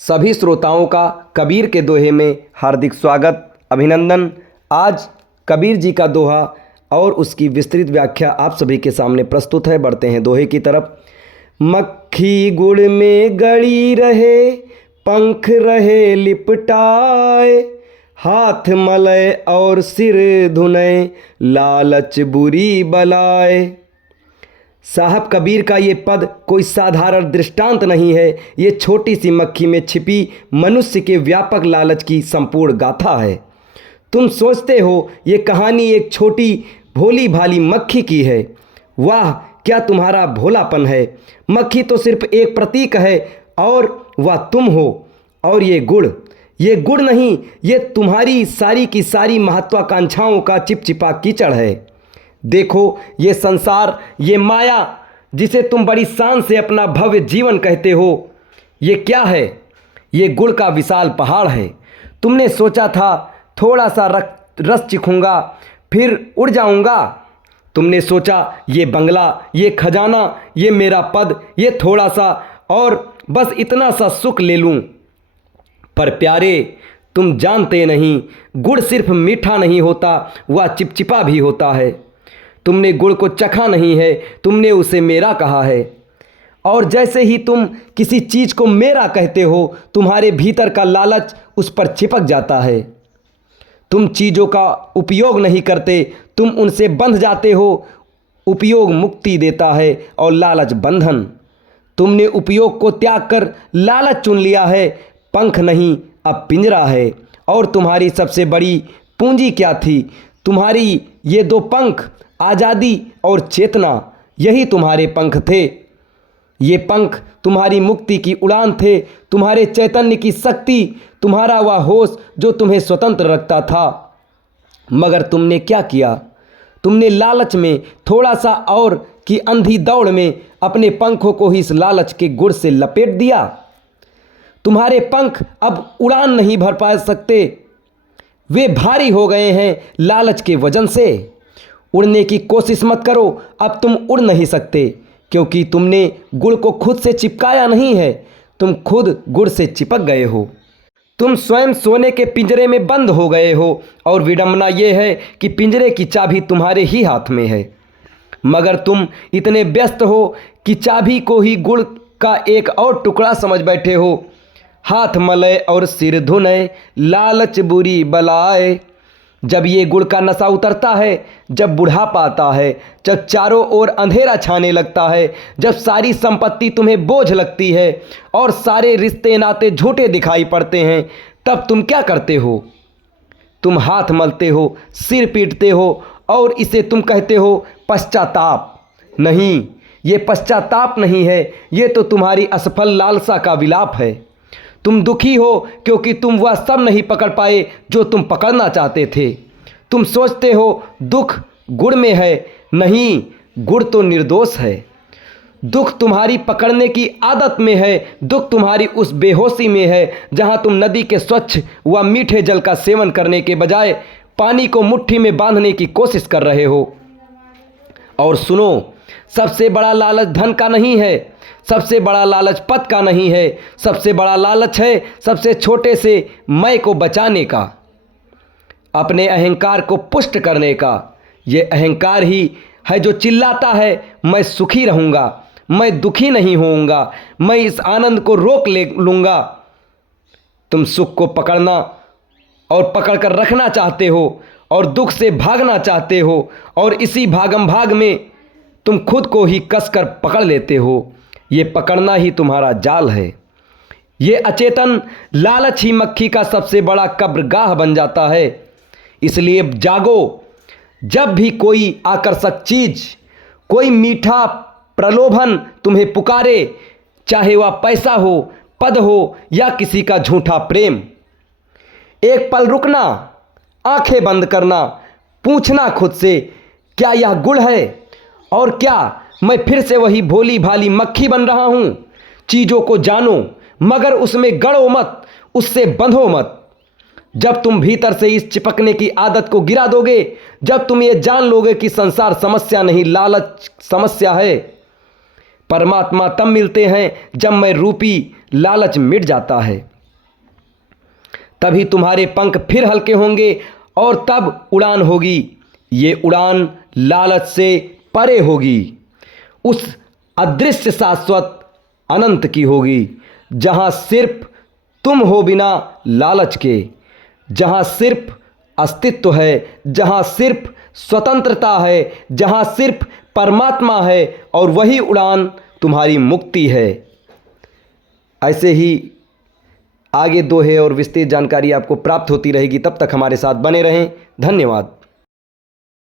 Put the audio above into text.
सभी श्रोताओं का कबीर के दोहे में हार्दिक स्वागत, अभिनंदन। आज कबीर जी का दोहा और उसकी विस्तृत व्याख्या आप सभी के सामने प्रस्तुत है। बढ़ते हैं दोहे की तरफ। मक्खी गुड़ में गड़ी रहे, पंख रहे लिपटाए, हाथ मलय और सिर धुनय, लालच बुरी बलाए। साहब कबीर का ये पद कोई साधारण दृष्टांत नहीं है, ये छोटी सी मक्खी में छिपी मनुष्य के व्यापक लालच की संपूर्ण गाथा है। तुम सोचते हो ये कहानी एक छोटी भोली भाली मक्खी की है। वाह, क्या तुम्हारा भोलापन है। मक्खी तो सिर्फ एक प्रतीक है और वह तुम हो। और ये गुड़ नहीं, ये तुम्हारी सारी की सारी महत्वाकांक्षाओं का चिपचिपा कीचड़ है। देखो, ये संसार, ये माया जिसे तुम बड़ी शान से अपना भव्य जीवन कहते हो, ये क्या है? ये गुड़ का विशाल पहाड़ है। तुमने सोचा था थोड़ा सा रस चिखूंगा फिर उड़ जाऊंगा। तुमने सोचा ये बंगला, ये खजाना, ये मेरा पद, ये थोड़ा सा और बस इतना सा सुख ले लूं। पर प्यारे, तुम जानते नहीं, गुड़ सिर्फ मीठा नहीं होता, वह चिपचिपा भी होता है। तुमने गुड़ को चखा नहीं है, तुमने उसे मेरा कहा है। और जैसे ही तुम किसी चीज़ को मेरा कहते हो, तुम्हारे भीतर का लालच उस पर चिपक जाता है। तुम चीज़ों का उपयोग नहीं करते, तुम उनसे बंध जाते हो। उपयोग मुक्ति देता है और लालच बंधन। तुमने उपयोग को त्याग कर लालच चुन लिया है। पंख नहीं, अब पिंजरा है। और तुम्हारी सबसे बड़ी पूंजी क्या थी? तुम्हारी ये दो पंख, आज़ादी और चेतना, यही तुम्हारे पंख थे। ये पंख तुम्हारी मुक्ति की उड़ान थे, तुम्हारे चैतन्य की शक्ति, तुम्हारा वह होश जो तुम्हें स्वतंत्र रखता था। मगर तुमने क्या किया? तुमने लालच में थोड़ा सा और की अंधी दौड़ में अपने पंखों को ही इस लालच के गुड़ से लपेट दिया। तुम्हारे पंख अब उड़ान नहीं भर पा सकते, वे भारी हो गए हैं लालच के वजन से। उड़ने की कोशिश मत करो, अब तुम उड़ नहीं सकते, क्योंकि तुमने गुड़ को खुद से चिपकाया नहीं है, तुम खुद गुड़ से चिपक गए हो। तुम स्वयं सोने के पिंजरे में बंद हो गए हो। और विडंबना ये है कि पिंजरे की चाबी तुम्हारे ही हाथ में है, मगर तुम इतने व्यस्त हो कि चाबी को ही गुड़ का एक और टुकड़ा समझ बैठे हो। हाथ मलय और सिर धुनय, लालच बुरी बलाए। जब ये गुड़ का नशा उतरता है, जब बुढ़ापा आता है, जब चारों ओर अंधेरा छाने लगता है, जब सारी संपत्ति तुम्हें बोझ लगती है और सारे रिश्ते नाते झूठे दिखाई पड़ते हैं, तब तुम क्या करते हो? तुम हाथ मलते हो, सिर पीटते हो और इसे तुम कहते हो पश्चाताप। नहीं, ये पश्चाताप नहीं है, ये तो तुम्हारी असफल लालसा का विलाप है। तुम दुखी हो क्योंकि तुम वह सब नहीं पकड़ पाए जो तुम पकड़ना चाहते थे। तुम सोचते हो दुख गुड़ में है, नहीं, गुड़ तो निर्दोष है। दुख तुम्हारी पकड़ने की आदत में है, दुख तुम्हारी उस बेहोशी में है जहां तुम नदी के स्वच्छ व मीठे जल का सेवन करने के बजाय पानी को मुट्ठी में बांधने की कोशिश कर रहे हो। और सुनो, सबसे बड़ा लालच धन का नहीं है, सबसे बड़ा लालच पद का नहीं है, सबसे बड़ा लालच है सबसे छोटे से मैं को बचाने का, अपने अहंकार को पुष्ट करने का। ये अहंकार ही है जो चिल्लाता है मैं सुखी रहूँगा, मैं दुखी नहीं होऊंगा, मैं इस आनंद को रोक ले लूँगा। तुम सुख को पकड़ना और पकड़ कर रखना चाहते हो और दुख से भागना चाहते हो, और इसी भागम भाग में तुम खुद को ही कसकर पकड़ लेते हो। ये पकड़ना ही तुम्हारा जाल है। ये अचेतन लालच ही मक्खी का सबसे बड़ा कब्रगाह बन जाता है। इसलिए जागो, जब भी कोई आकर्षक चीज, कोई मीठा प्रलोभन तुम्हें पुकारे, चाहे वह पैसा हो, पद हो या किसी का झूठा प्रेम, एक पल रुकना, आंखें बंद करना, पूछना खुद से, क्या यह गुड़ है? और क्या मैं फिर से वही भोली भाली मक्खी बन रहा हूँ? चीज़ों को जानो, मगर उसमें गड़ो मत, उससे बंधो मत। जब तुम भीतर से इस चिपकने की आदत को गिरा दोगे, जब तुम ये जान लोगे कि संसार समस्या नहीं, लालच समस्या है, परमात्मा तब मिलते हैं जब मैं रूपी लालच मिट जाता है। तभी तुम्हारे पंख फिर हल्के होंगे और तब उड़ान होगी। ये उड़ान लालच से परे होगी, उस अदृश्य शाश्वत अनंत की होगी, जहाँ सिर्फ तुम हो बिना लालच के, जहाँ सिर्फ अस्तित्व है, जहाँ सिर्फ स्वतंत्रता है, जहाँ सिर्फ परमात्मा है और वही उड़ान तुम्हारी मुक्ति है। ऐसे ही आगे दोहे और विस्तृत जानकारी आपको प्राप्त होती रहेगी। तब तक हमारे साथ बने रहें। धन्यवाद।